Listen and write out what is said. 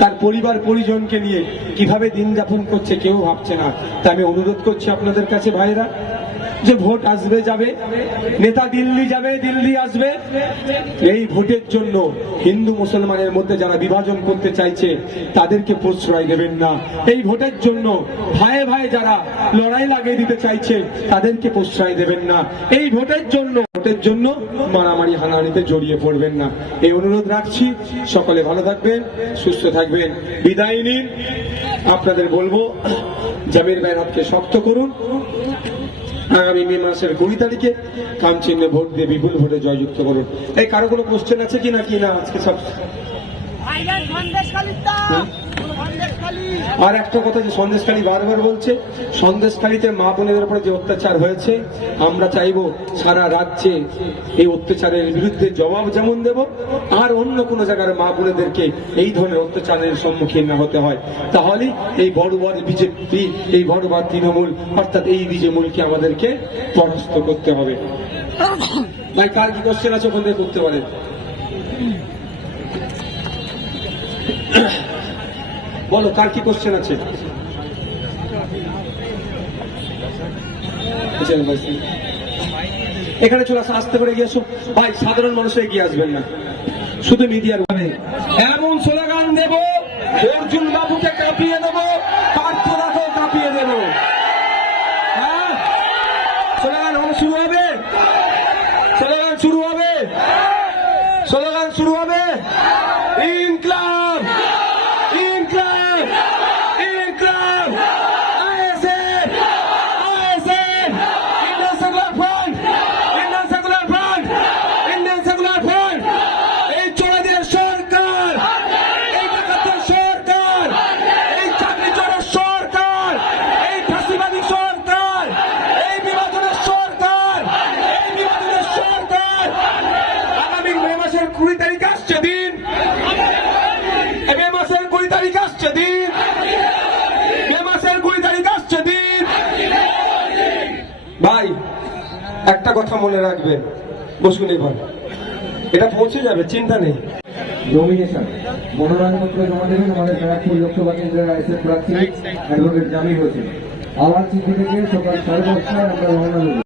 তার পরিবার পরিজনকে নিয়ে কীভাবে দিন যাপন করছে কেউ ভাবছে না। তাই আমি অনুরোধ করছি আপনাদের কাছে ভাইরা যে ভোট আসবে যাবে, নেতা দিল্লি যাবে, দিল্লি আসবে। এই ভোটের জন্য হিন্দু মুসলমানের মধ্যে যারা বিভাজন করতে চাইছে, তাদেরকে প্রশ্রয় দেবেন না। এই ভোটের জন্য ভাই ভাই যারা লড়াই লাগিয়ে দিতে চাইছে, তাদেরকে প্রশ্রয় দেবেন না। এই ভোটের জন্য ভোটের জন্য মারামারি হানাহানিতে জড়িয়ে পড়বেন না। এই অনুরোধ রাখছি। সকলে ভালো থাকবেন সুস্থ থাকবেন। বিদায় নিন। আপনাদের বলব জামির ভাইয়ের হাতকে শক্ত করুন। আগামী মে মাসের কুড়ি তারিখে কাম চিহ্নে ভোট দিয়ে বিপুল ভোটে জয়যুক্ত করুন। এই কারও কোনো কোশ্চেন আছে কি না কি না? আজকে সব আর একটা কথা যে সন্দেশখালী বারবার বলছে, সন্দেশখালীতে মা বোনেদের উপরে যে অত্যাচার হয়েছে, আমরা চাইব সারা রাজ্যে এই অত্যাচারের বিরুদ্ধে জবাব যেমন দেব, আর অন্য কোনো জায়গার মা বোনেদেরকে এই ধরনের অত্যাচারের সম্মুখীন না হতে হয়। তাহলে এই বড় বড় বিজেপি, এই বড় বড় তৃণমূল, অর্থাৎ এই বিজেমূলকে আমাদেরকে পরাস্ত করতে হবে। ভাই, কার কি কোশ্চেন আছে ওখান থেকে করতে পারেন? বলো কার কি কোশ্চেন আছে? এখানে চলে আসো, আসতে করে গিয়েছো ভাই, সাধারণ মানুষ এগিয়ে আসবেন না। শুধু মিডিয়ার ভাবে এমন স্লোগান দেব, অর্জুন বাবুকে কাঁপিয়ে দেব পার্থদাকেও কাঁপিয়ে দেব হ্যাঁ স্লোগান হবে শুরু হবে স্লোগান শুরু হবে স্লোগান শুরু হবে ইনকলাব ইনকলাব Inqilab ISF ISF Indian Secular Front Indian Secular Front Indian Secular Front এই চোরাদের সরকার এই ডাকাতের সরকার এই চাকরি চোরের সরকার এই ফাঁসিবাদী সরকার এই বিভাজনের সরকার এই বিভাজনের সরকার আগামী মে মাসের কুড়ি তারিখ আসছে দিন এই মে মাসের কুড়ি তারিখ আসছে দিন মাসের কুড়ি তারিখ আসছে দিন ভাই একটা কথা মনে রাখবেন বসুন এবার। এটা পৌঁছে যাবে চিন্তা নেই। নমিনেশন মনোনয়নপত্র জমা দেবেন আমাদের ব্যারাকপুর লোকসভা কেন্দ্রের আইসিএফ প্রার্থী অ্যাডভোকেট হোসেন। আওয়াজ থেকে সকাল সাড়ে দশটায় আমরা রওনা দেবো।